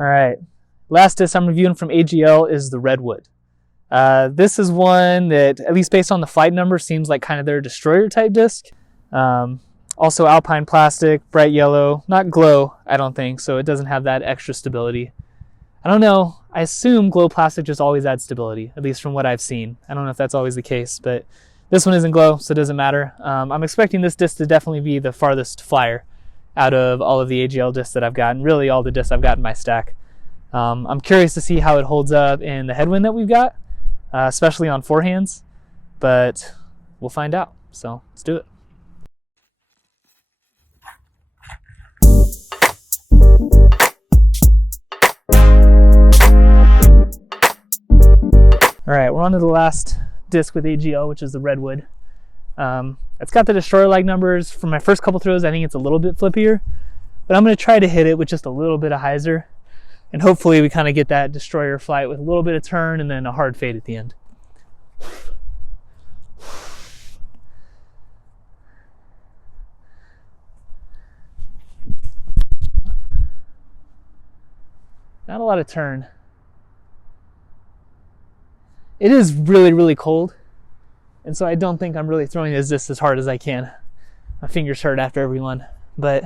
All right, last disc I'm reviewing from AGL is the Redwood. This is one that, at least based on the flight number, seems like kind of their destroyer type disc. Also Alpine plastic, bright yellow, not glow, I don't think, so it doesn't have that extra stability. I don't know, I assume glow plastic just always adds stability, at least from what I've seen. I don't know if that's always the case, but this one isn't glow, so it doesn't matter. I'm expecting this disc to definitely be the farthest flyer out of all of the AGL discs that I've gotten, really all the discs I've got in my stack. I'm curious to see how it holds up in the headwind that we've got, especially on forehands, but we'll find out, so let's do it. All right, we're on to the last disc with AGL, which is the Redwood. It's got the destroyer-like numbers. For my first couple throws, I think it's a little bit flippier, but I'm going to try to hit it with just a little bit of hyzer, and hopefully we kind of get that destroyer flight with a little bit of turn and then a hard fade at the end. Not a lot of turn. It is really, really cold, and so I don't think I'm really throwing this disc as hard as I can. My fingers hurt after every one, but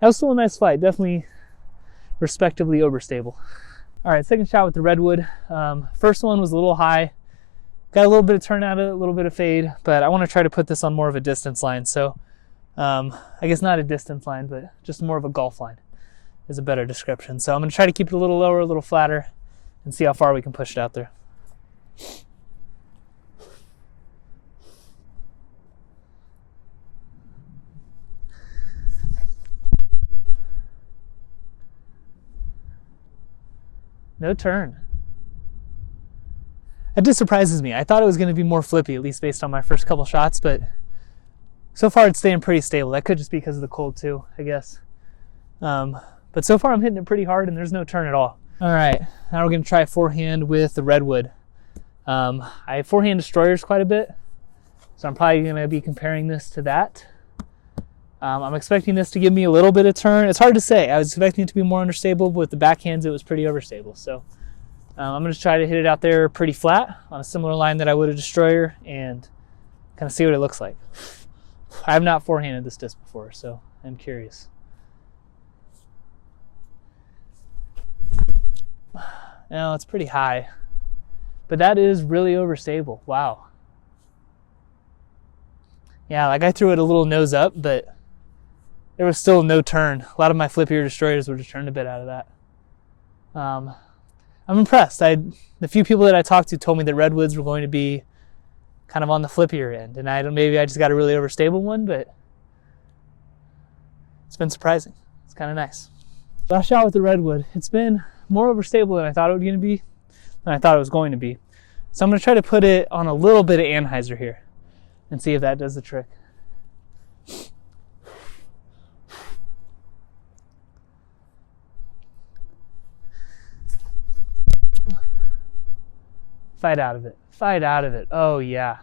that was still a nice flight. Definitely respectively overstable. All right, second shot with the Redwood. First one was a little high. Got a little bit of turn out of it, a little bit of fade, but I want to try to put this on more of a distance line. So I guess not a distance line, but just more of a golf line is a better description. So I'm going to try to keep it a little lower, a little flatter, and see how far we can push it out there. No turn. That just surprises me. I thought it was going to be more flippy, at least based on my first couple shots, but so far it's staying pretty stable. That could just be because of the cold too, I guess. But so far I'm hitting it pretty hard and there's no turn at all. All right, now we're going to try forehand with the Redwood. I forehand destroyers quite a bit, so I'm probably going to be comparing this to that. I'm expecting this to give me a little bit of turn. It's hard to say. I was expecting it to be more understable, but with the backhands it was pretty overstable. So I'm going to try to hit it out there pretty flat on a similar line that I would a destroyer and kind of see what it looks like. I have not forehanded this disc before, so I'm curious. No, it's pretty high, but that is really overstable. Wow. Yeah, like I threw it a little nose up, but there was still no turn. A lot of my flippier destroyers would have turned a bit out of that. I'm impressed. The few people that I talked to told me that Redwoods were going to be kind of on the flippier end, and maybe I just got a really overstable one, but it's been surprising. It's kind of nice. Last shot with the Redwood. It's been more overstable than I thought it was going to be. So I'm going to try to put it on a little bit of anhyzer here and see if that does the trick. Fight out of it. Fight out of it. Oh yeah.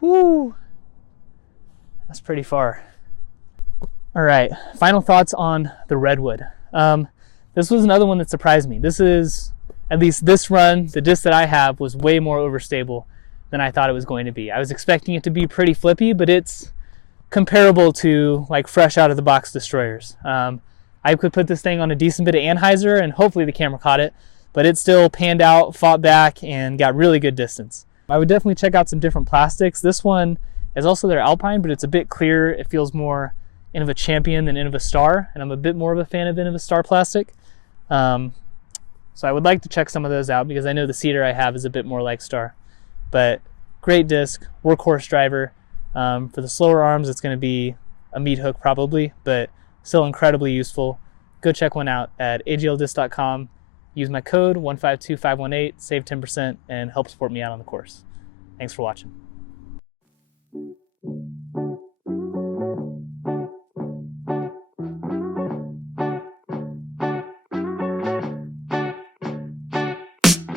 Whoo. That's pretty far. All right, final thoughts on the Redwood. This was another one that surprised me. This is, at least this run, the disc that I have was way more overstable than I thought it was going to be. I was expecting it to be pretty flippy, but it's comparable to like fresh out of the box destroyers. I could put this thing on a decent bit of anhyzer and hopefully the camera caught it, but it still panned out, fought back, and got really good distance. I would definitely check out some different plastics. This one is also their Alpine, but it's a bit clearer. It feels more Innova Champion than Innova Star, and I'm a bit more of a fan of Innova Star plastic. So I would like to check some of those out because I know the cedar I have is a bit more like Star. But great disc, workhorse driver. For the slower arms, it's going to be a meat hook probably, but still incredibly useful. Go check one out at agldisc.com. Use my code 152518, save 10%, and help support me out on the course. Thanks for watching.